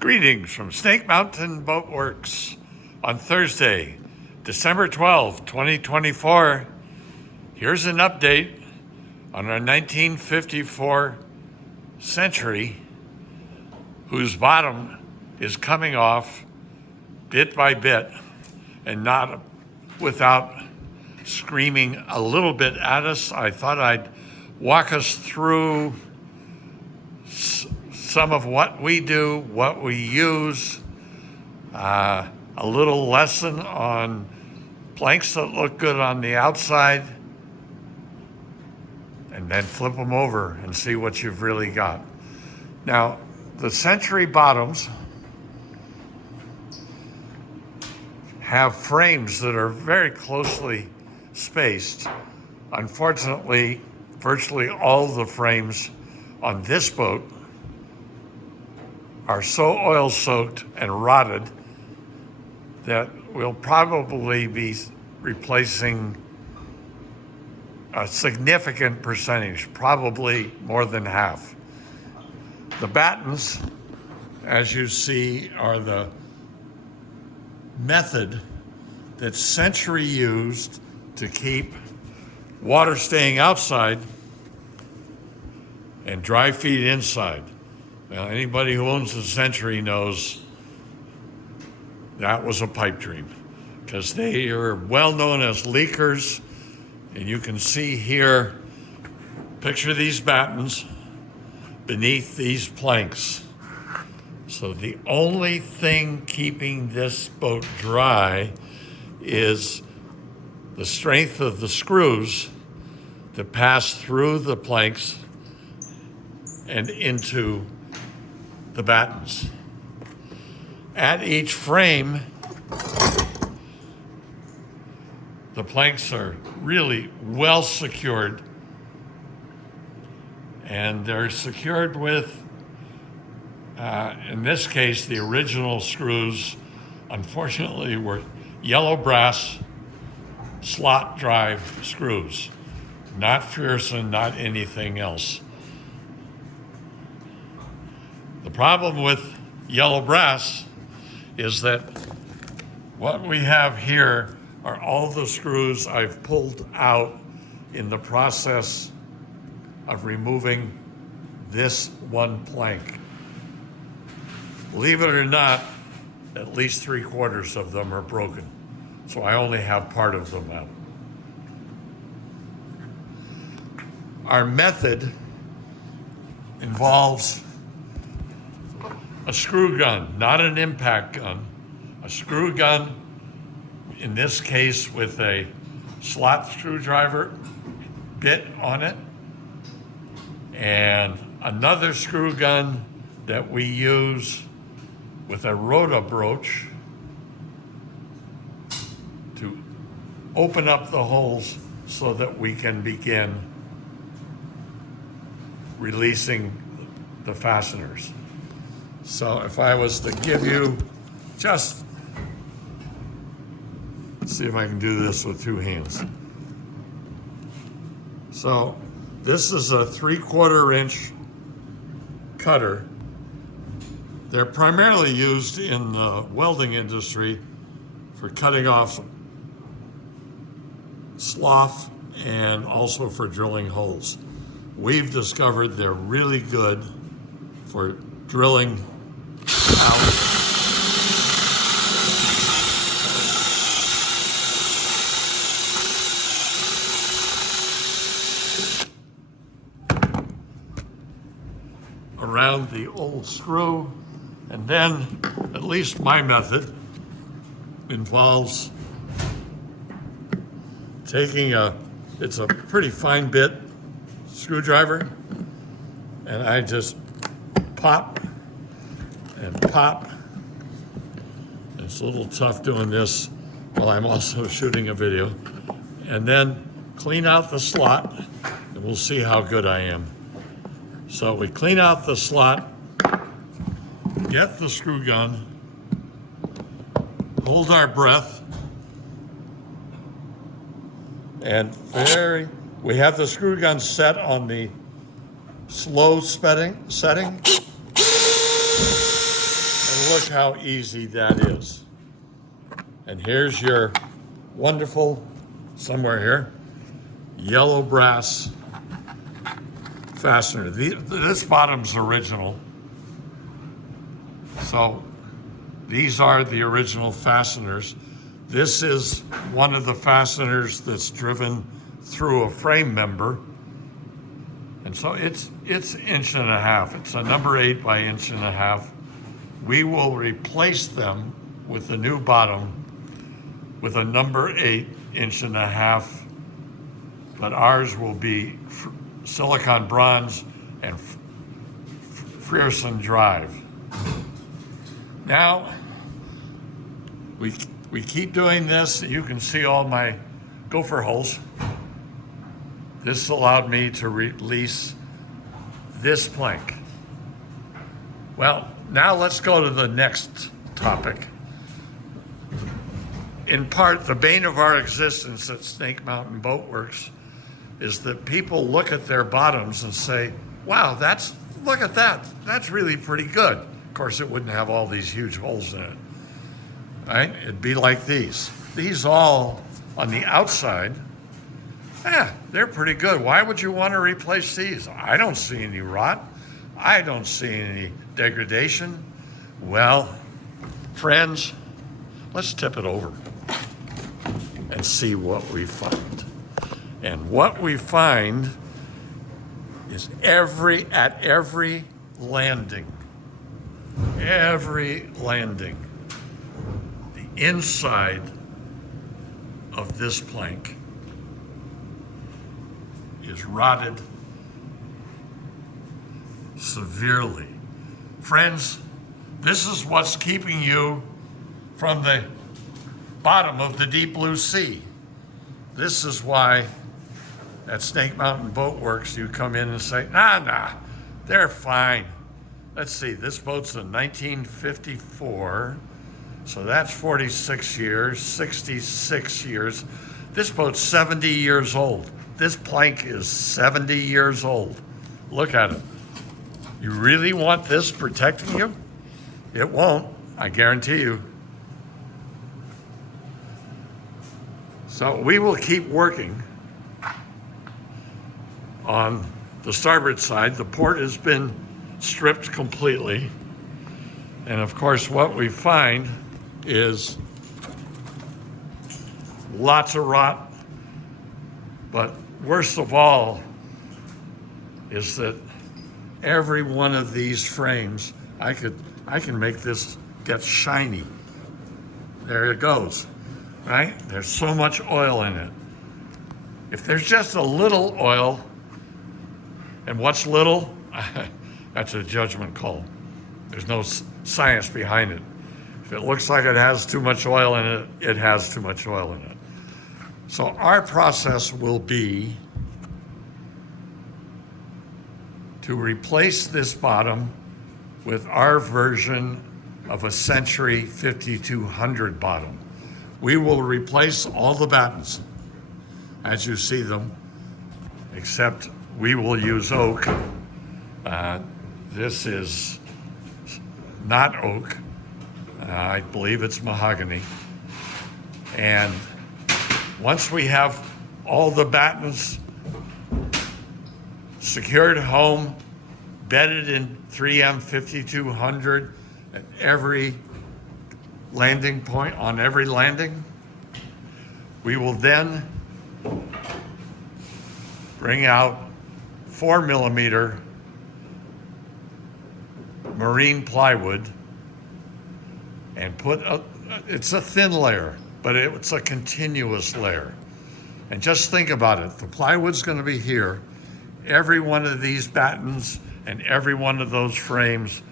Greetings from Snake Mountain Boat Works on Thursday, December 12, 2024. Here's an update on our 1954 Century, whose bottom is coming off bit by bit and not without screaming a little bit at us. I thought I'd walk us through some of what we do, what we use, a little lesson on planks that look good on the outside, and then flip them over and see what you've really got. Now, the Century bottoms have frames that are very closely spaced. Unfortunately, virtually all the frames on this boat are so oil soaked and rotted that we'll probably be replacing a significant percentage, probably more than half. The battens, as you see, are the method that Century used to keep water staying outside and dry feet inside. Now, anybody who owns a Century knows that was a pipe dream, because they are well known as leakers. And you can see here, picture these battens beneath these planks. So the only thing keeping this boat dry is the strength of the screws that pass through the planks and into the battens. At each frame, the planks are really well secured, and they're secured with, in this case, the original screws, unfortunately, were yellow brass slot drive screws, not Pearson, not anything else. The problem with yellow brass is that what we have here are all the screws I've pulled out in the process of removing this one plank. Believe it or not, at least 3/4 of them are broken. So I only have part of them out. Our method involves a screw gun, not an impact gun, a screw gun, in this case with a slot screwdriver bit on it, and another screw gun that we use with a rota broach to open up the holes so that we can begin releasing the fasteners. So if I was to give you just, let's see if I can do this with two hands. So this is a 3/4 inch cutter. They're primarily used in the welding industry for cutting off slough and also for drilling holes. We've discovered they're really good for drilling out around the old screw. And then, at least my method involves taking it's a pretty fine bit screwdriver, and I just pop and pop. It's a little tough doing this while I'm also shooting a video. And then clean out the slot, and we'll see how good I am. So we clean out the slot, get the screw gun, hold our breath, and we have the screw gun set on the slow setting. And look how easy that is. And here's your wonderful, somewhere here, yellow brass fastener. This bottom's original. So these are the original fasteners. This is one of the fasteners that's driven through a frame member. And so it's 1.5 inches. It's a number 8 by 1.5 inches. We will replace them with a new bottom with a number 8 1.5 inches, but ours will be silicon bronze and Frierson drive. Now, we keep doing this. You can see all my gopher holes. This allowed me to release this plank. Well, now let's go to the next topic. In part, the bane of our existence at Snake Mountain Boat Works is that people look at their bottoms and say, wow, look at that. That's really pretty good. Of course, it wouldn't have all these huge holes in it, right? It'd be like these. These all on the outside, they're pretty good. Why would you want to replace these? I don't see any rot. I don't see any degradation. Well, friends, let's tip it over and see what we find. And what we find is at every landing, the inside of this plank is rotted severely. Friends, this is what's keeping you from the bottom of the deep blue sea. This is why at Snake Mountain Boat Works you come in and say, nah, they're fine. Let's see, this boat's a 1954, so that's 46 years, 66 years. This boat's 70 years old. This plank is 70 years old. Look at it. You really want this protecting you? It won't, I guarantee you. So we will keep working on the starboard side. The port has been stripped completely. And of course, what we find is lots of rot, but worst of all is that every one of these frames, I can make this get shiny. There it goes, right? There's so much oil in it. If there's just a little oil, and what's little? That's a judgment call. There's no science behind it. If it looks like it has too much oil in it, it has too much oil in it. So our process will be to replace this bottom with our version of a Century 5200 bottom. We will replace all the battens as you see them, except we will use oak. This is not oak. I believe it's mahogany. And once we have all the battens secured home, bedded in 3M 5200 at every landing point, on every landing, we will then bring out 4mm marine plywood and it's a thin layer, but it's a continuous layer. And just think about it. The plywood's going to be here. Every one of these battens and every one of those frames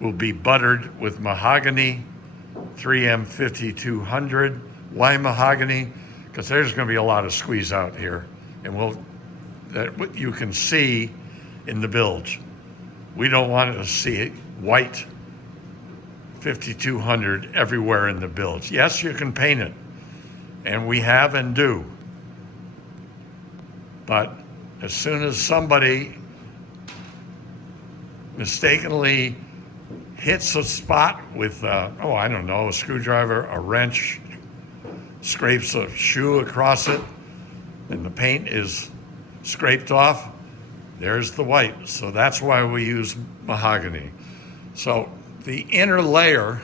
will be buttered with mahogany, 3M 5200. Why mahogany? Because there's going to be a lot of squeeze out here, and that you can see in the bilge. We don't want to see white 5200 everywhere in the bilge. Yes, you can paint it, and we have and do. But as soon as somebody mistakenly hits a spot with, I don't know, a screwdriver, a wrench, scrapes a shoe across it, and the paint is scraped off, there's the white. So that's why we use mahogany. So the inner layer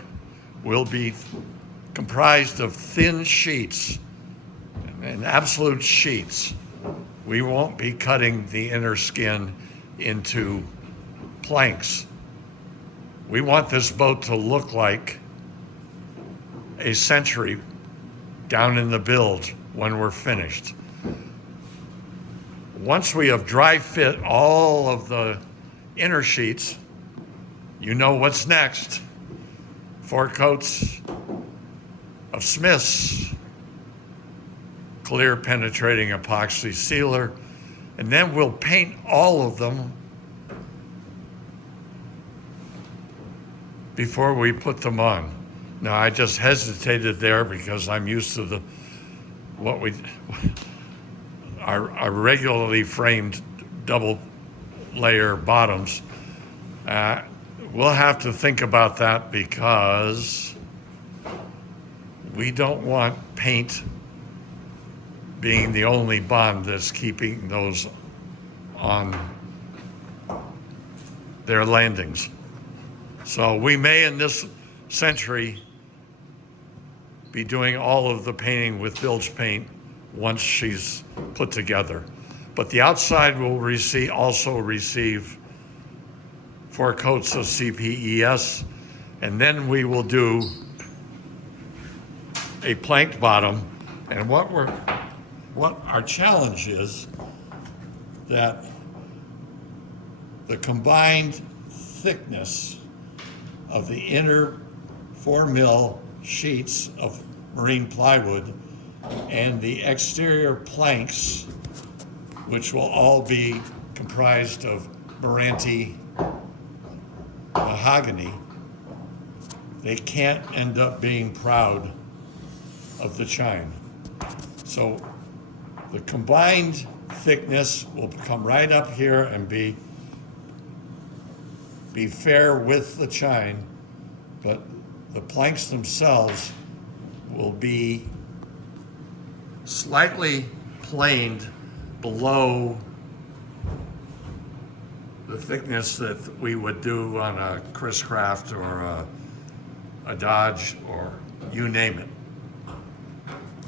will be comprised of thin sheets and absolute sheets. We won't be cutting the inner skin into planks. We want this boat to look like a century down in the bilge when we're finished. Once we have dry fit all of the inner sheets, you know what's next. 4 coats of Smith's clear penetrating epoxy sealer, and then we'll paint all of them before we put them on. Now, I just hesitated there because I'm used to our regularly framed double layer bottoms. We'll have to think about that because we don't want paint being the only bond that's keeping those on their landings. So we may in this century be doing all of the painting with bilge paint once she's put together. But the outside will also receive 4 coats of CPES, and then we will do a planked bottom. And what our challenge is that the combined thickness of the inner 4 mil sheets of marine plywood and the exterior planks, which will all be comprised of Meranti mahogany, they can't end up being proud of the chine. So the combined thickness will come right up here and be fair with the chine, but the planks themselves will be slightly planed below the thickness that we would do on a Chris Craft or a Dodge or you name it.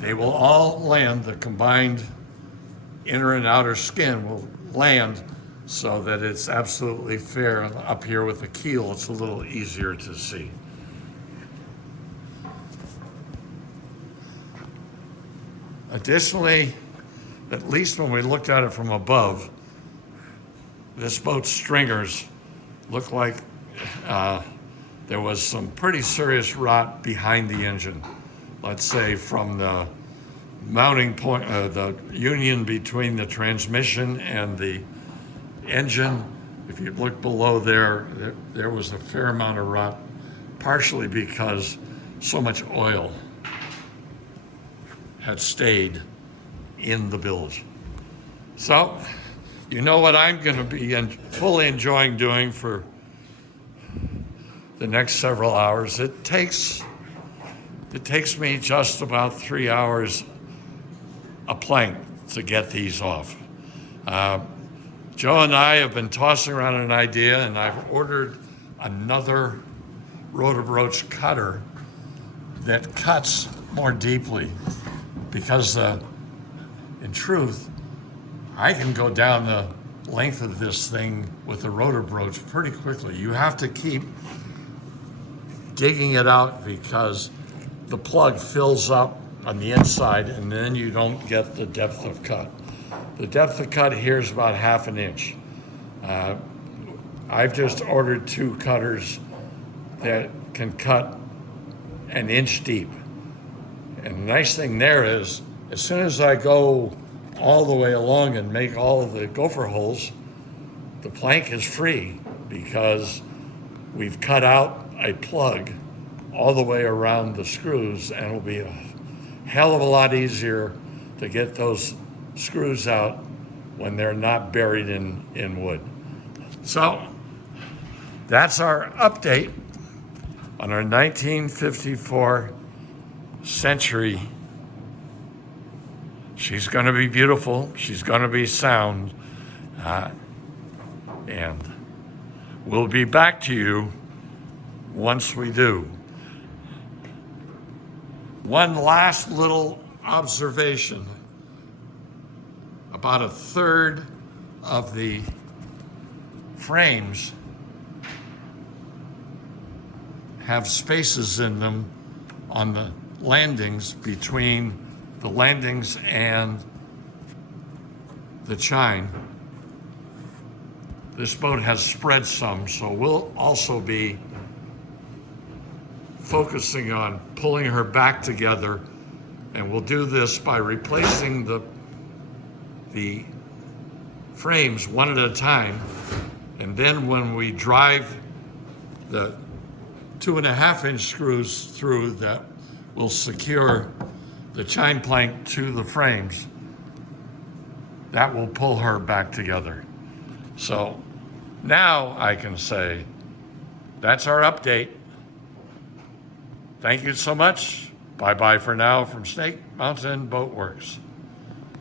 They will all land, the combined inner and outer skin will land so that it's absolutely fair. Up here with the keel, it's a little easier to see. Additionally, at least when we looked at it from above, this boat's stringers look like there was some pretty serious rot behind the engine. Let's say from the mounting point, the union between the transmission and the engine. If you look below there was a fair amount of rot, partially because so much oil had stayed in the bilge. So, you know what I'm going to be fully enjoying doing for the next several hours. It takes me just about 3 hours a plank to get these off. Joe and I have been tossing around an idea, and I've ordered another rotobroach cutter that cuts more deeply, because in truth, I can go down the length of this thing with the rotobroach pretty quickly. You have to keep digging it out because the plug fills up on the inside and then you don't get the depth of cut. The depth of cut here is about 1/2 inch. I've just ordered 2 cutters that can cut 1 inch deep. And the nice thing there is, as soon as I go all the way along and make all of the gopher holes, the plank is free because we've cut out a plug all the way around the screws, and it'll be a hell of a lot easier to get those screws out when they're not buried in wood. So that's our update. on our 1954 Century. She's going to be beautiful. She's going to be sound. And we'll be back to you once we do. One last little observation. About a third of the frames have spaces in them on the landings between the landings and the chine. This boat has spread some, so we'll also be focusing on pulling her back together, and we'll do this by replacing the frames one at a time, and then when we drive the 2.5-inch screws through that will secure the chine plank to the frames, that will pull her back together. So now I can say that's our update. Thank you so much. Bye-bye for now from Snake Mountain Boat Works.